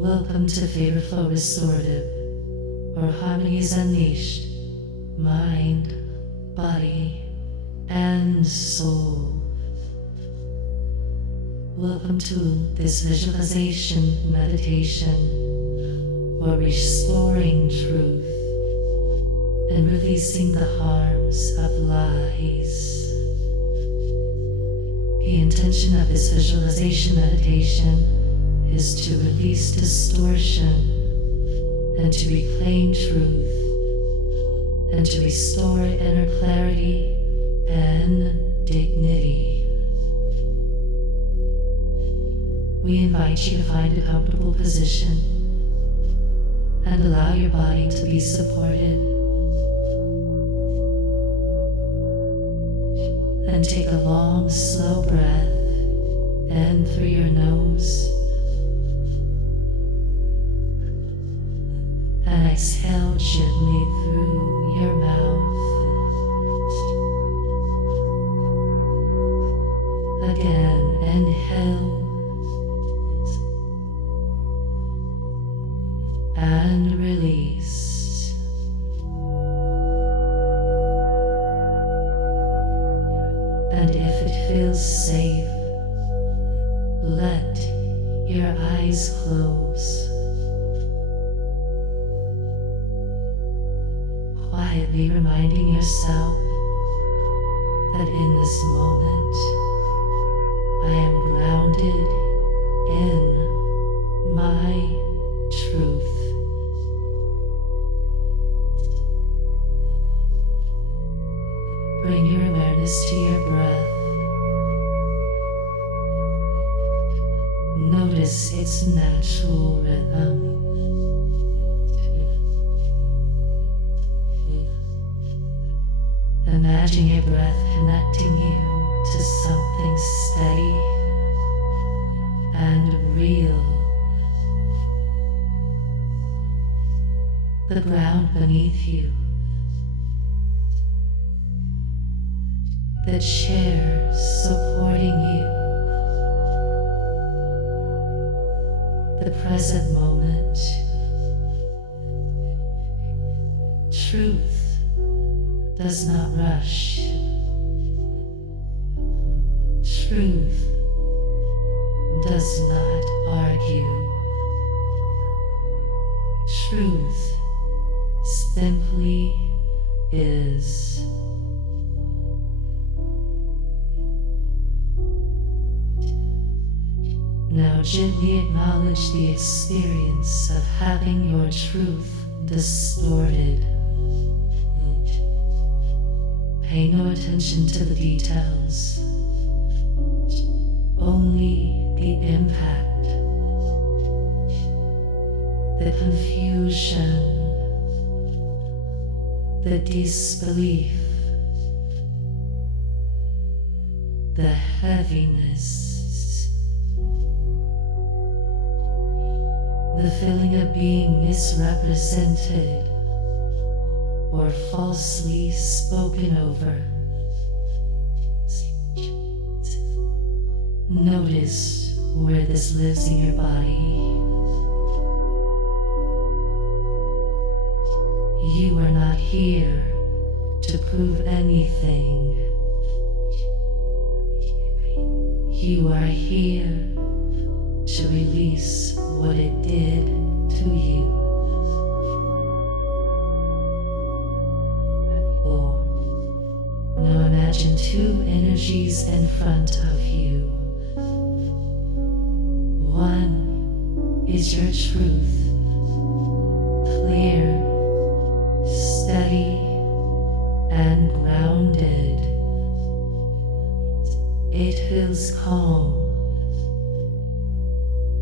Welcome to Favorful Restorative, where harmony is unleashed, mind, body, and soul. Welcome to this visualization meditation, where we're restoring truth and releasing the harms of lies. The intention of this visualization meditation is to release distortion and to reclaim truth and to restore inner clarity and dignity. We invite you to find a comfortable position and allow your body to be supported. And take a long, slow breath in through your nose and exhale gently through your mouth. Again, inhale and release. And if it feels safe, let your eyes close. Quietly reminding yourself that in this moment, I am grounded in my truth. Bring your awareness to your breath. Notice its natural rhythm. Imagine your breath connecting you to something steady and real. The ground beneath you. The chair supporting you. The present moment. Truth does not rush. Truth does not argue. Truth simply is. Now gently acknowledge the experience of having your truth distorted. Pay no attention to the details, only the impact, the confusion, the disbelief, the heaviness, the feeling of being misrepresented or falsely spoken over. Notice where this lives in your body. You are not here to prove anything. You are here to release what it did to you. Now imagine two energies in front of you. One is your truth, clear, steady, and grounded. It feels calm.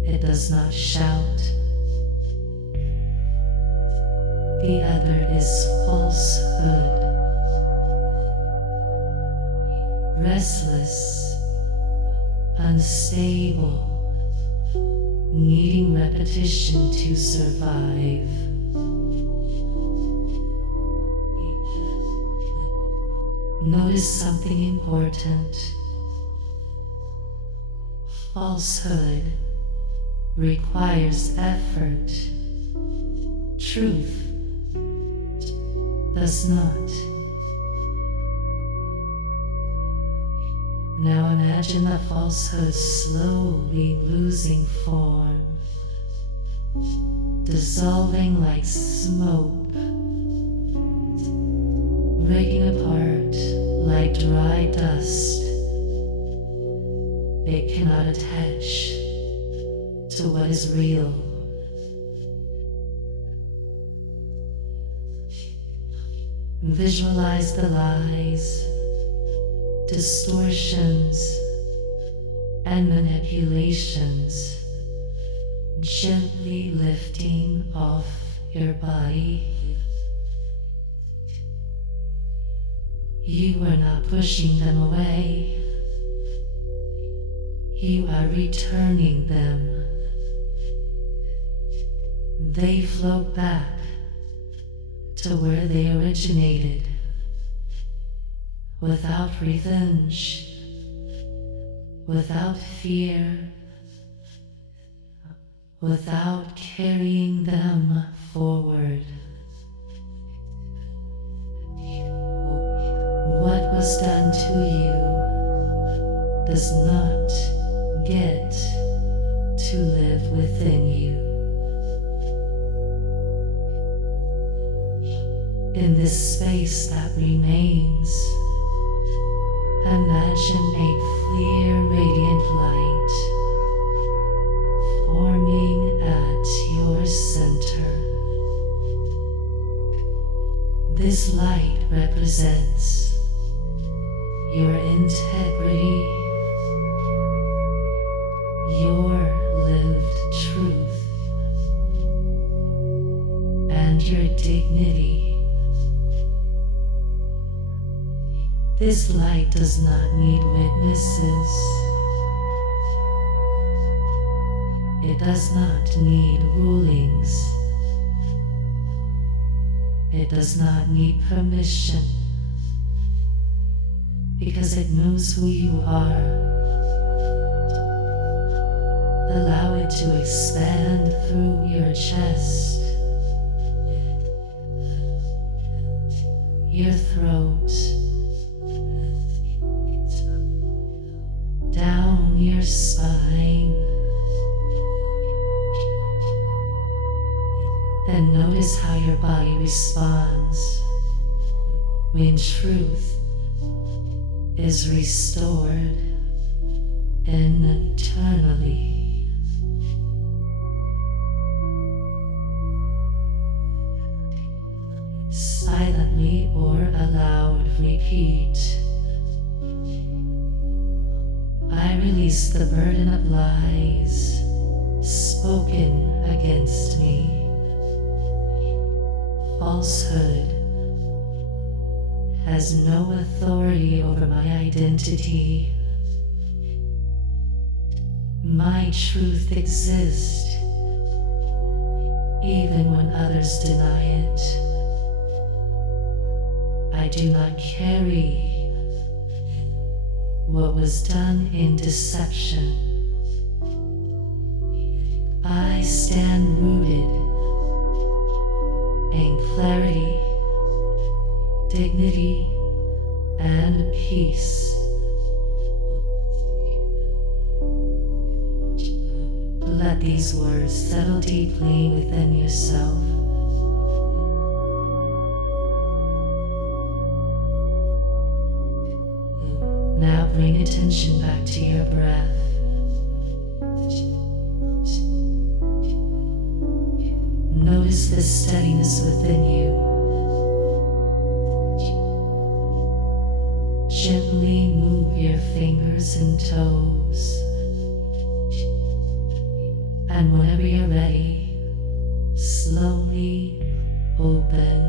It does not shout. The other is falsehood. Restless, unstable, needing repetition to survive. Notice something important. Falsehood requires effort. Truth does not. Now imagine the falsehood slowly losing form, dissolving like smoke, breaking apart like dry dust. It cannot attach to what is real. Visualize the lies, distortions, and manipulations gently lifting off your body. You are not pushing them away. You are returning them. They float back to where they originated, without revenge, without fear, without carrying them forward. What was done to you does not get to live within you. In this space that remains, imagine a clear, radiant light forming at your center. This light represents your integrity, your lived truth, and your dignity. This light does not need witnesses. It does not need rulings. It does not need permission, because it knows who you are. Allow it to expand through your chest, your throat, down your spine, and notice how your body responds when truth is restored internally. Silently or aloud repeat, I release the burden of lies spoken against me. Falsehood has no authority over my identity. My truth exists even when others deny it. I do not carry what was done in deception. I stand rooted in clarity, dignity, and peace. Let these words settle deeply within yourself. Now bring attention back to your breath. Notice the steadiness within you. Gently move your fingers and toes. And whenever you're ready, slowly open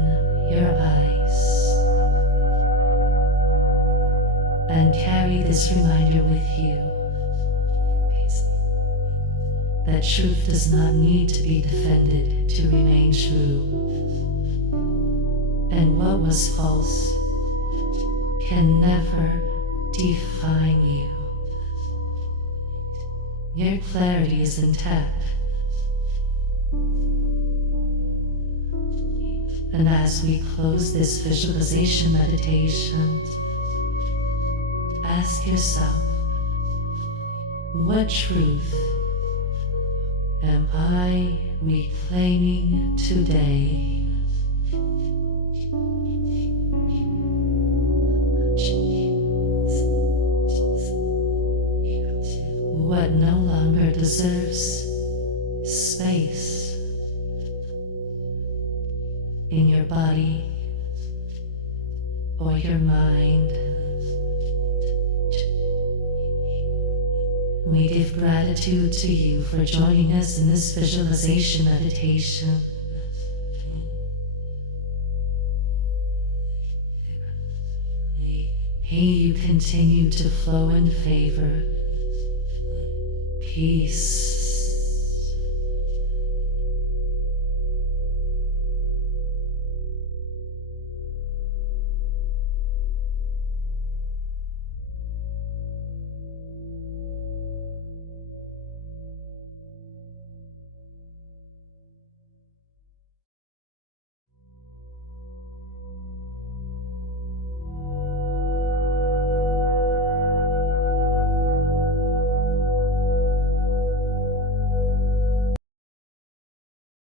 your eyes. And carry this reminder with you that truth does not need to be defended to remain true. And what was false can never define you. Your clarity is intact, And as we close this visualization meditation, ask yourself, what truth am I reclaiming today? What no longer deserves space in your body or your mind? We give gratitude to you for joining us in this visualization meditation. May you continue to flow in favor, peace,